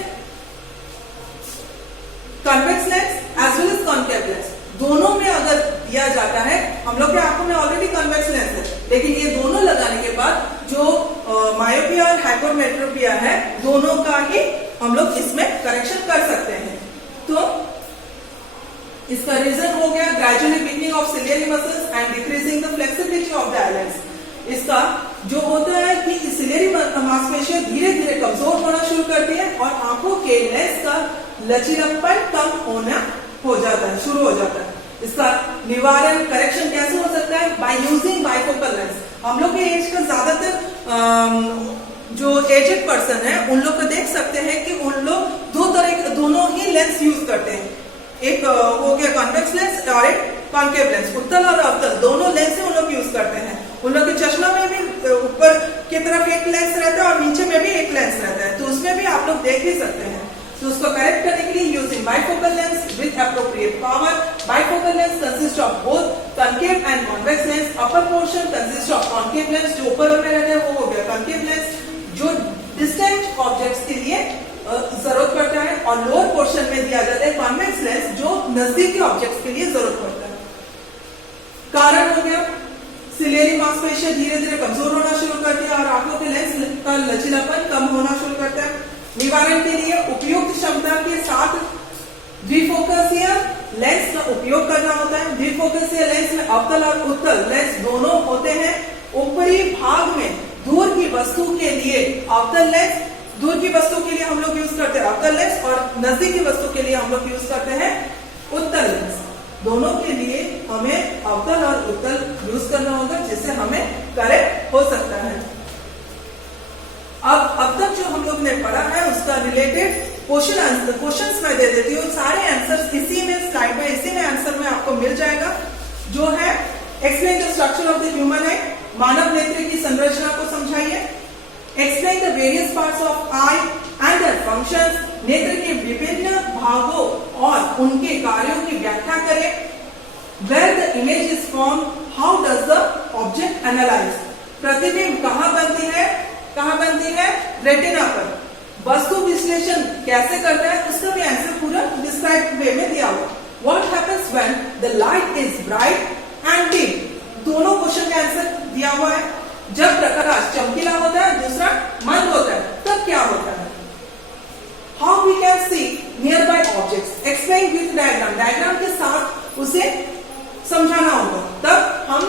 convex lens as well as concave lens, दोनों में अगर दिया जाता है, हम लोग के आंखों में ऑलरेडी कॉन्वेक्स लेंस है, लेकिन ये दोनों लगाने के बाद जो मायोपिया और हाइपरमेट्रोपिया है, दोनों का ही हम लोग इसमें करेक्शन कर सकते हैं। तो इसका रीजन हो गया gradually weakening of ciliary muscles and decreasing the flexibility of the eye lens. इसका जो होता है कि सिलियरी मांसपेशियां धीरे धीरे कमजोर होना शुरू करती है और आंखों के लेंस का लचीलापन कम होना हो जाता है, शुरू हो जाता है। इसका निवारण, करेक्शन कैसे हो सकता है? By using bifocal lens. हम लोग के एज का ज्यादातर जो एजेड पर्सन है उन लोग को देख सकते हैं कि उन लोग दोनों ही लेंस यूज करते हैं। एक हो गया कॉन्वेक्स लेंस और एक कॉन्केव लेंस, उत्तल और अवतल दोनों लेंस उन लोग यूज करते हैं। उन लोग के चश्मा में भी ऊपर की तरफ एक लेंस रहता है और नीचे में भी एक लेंस रहता है, तो उसमें भी आप लोग देख ही सकते हैं। तो उसको करेक्ट करने के लिए using bifocal lens with appropriate power. Bifocal lens consist of both concave and convex lens. Upper portion consist of concave lens, जो ऊपर में रहता है वो हो गया कॉन्केव लेंस, जो डिस्टेंट ऑब्जेक्ट्स के लिए जरूरत पड़ता है, और लोअर पोर्शन में दिया जाता है कॉन्वेक्स लेंस, जो नजदीकी ऑब्जेक्ट्स के लिए जरूरत पड़ता है। कारण हो गया सिलियरी मांसपेशियां धीरे धीरे कमजोर होना शुरू करती है और आंखों के लेंस का लचीलापन कम होना शुरू करता है। निवारण के लिए उपयुक्त क्षमता के साथ द्विफोकसीय लेंस का उपयोग करना होता है। द्विफोकसीय लेंस में अवतल और उत्तल लेंस दोनों होते हैं। ऊपरी भाग में दूर की वस्तु के लिए अवतल लेंस, दूर की वस्तु के लिए हम लोग यूज करते हैं अवतल लेंस, और नजदीक की वस्तु के लिए हम लोग यूज करते हैं उत्तल लेंस। दोनों के लिए हमें अवतल और उत्तल यूज करना होगा, जिससे हमें करेक्ट हो सकता है। अब तक जो हम लोग ने पढ़ा है उसका रिलेटेड क्वेश्चंस मैं दे देती हूँ। सारे आंसर्स इसी में स्लाइड में, इसी में आंसर में आपको मिल जाएगा। जो है explain the structure of the human eye, मानव नेत्र की संरचना को समझाइए। Explain the various parts of eye and their functions, नेत्र के विभिन्न भागों और उनके कार्यों की व्याख्या करें। Where the image is form, how does the object analyse, प्रतिबिंब कहाँ बनती है रेटिना पर। वस्तु विश्लेषण कैसे करता है उसका भी आंसर पूरा डिस्क्राइब वे में दिया हुआ। What happens when the light is bright and dim, question का आंसर दिया हुआ है, जब प्रकाश चमकीला होता है, दूसरा मंद होता है, तब क्या होता है? How we can see nearby objects? Explain with diagram. Diagram के साथ उसे समझाना होगा, तब हम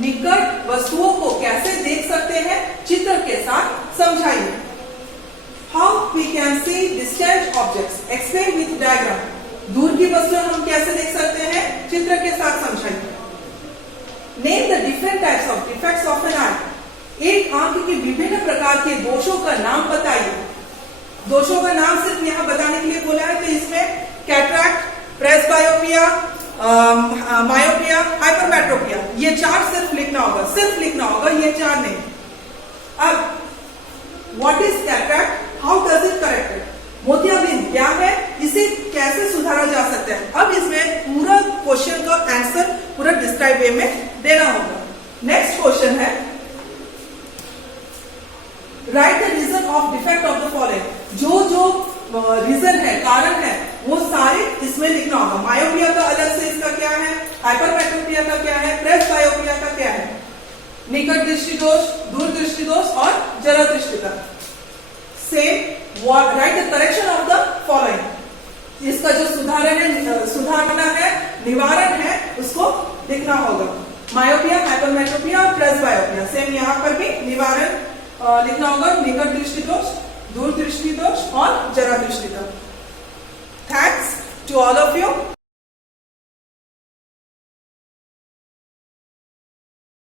निकट वस्तुओं को कैसे देख सकते हैं, चित्र के साथ समझाइए. How we can see distant objects? Explain with diagram. दूर की वस्तुएं हम कैसे देख सकते हैं, चित्र के साथ समझाइए. Name the different types of defects of an eye. एक आंख के विभिन्न प्रकार के दोषों का नाम बताइए. दोषों का नाम सिर्फ यहाँ बताने के लिए बोला है, तो इसमें कैटरैक्ट, प्रेसबायोपिया, मायोपिया, हाइपरमेट्रोपिया, ये चार सिर्फ लिखना होगा, ये चार नहीं. अब what is cataract, how does it correct it? मोतियाबिंद क्या है, इसे कैसे सुधारा जा सकता है? अब इसमें पूरा क्वेश्चन का आंसर पूरा डिस्क्राइब वे में देना होगा. नेक्स्ट क्वेश्चन है, write the reason of defect of the following. जो रीजन है, कारण है, वो सारे इसमें लिखना होगा. मायोपिया का अलग से इसका क्या है, हाइपरमेट्रोपिया का क्या है, प्रेसबायोपिया का क्या है, निकट दृष्टि दोष, दूर दृष्टि दोष और जरा दृष्टिता. Same write the correction of the following. इसका जो सुधारना है, निवारण है, उसको लिखना होगा. मायोपिया, हाइपरमेट्रोपिया और प्रेसबायोपिया. सेम यहाँ पर भी निवारण लिखना होगा, निकट दृष्टि दोष, दूर दृष्टि दोष और जरा दृष्टिता. Thanks to all of you.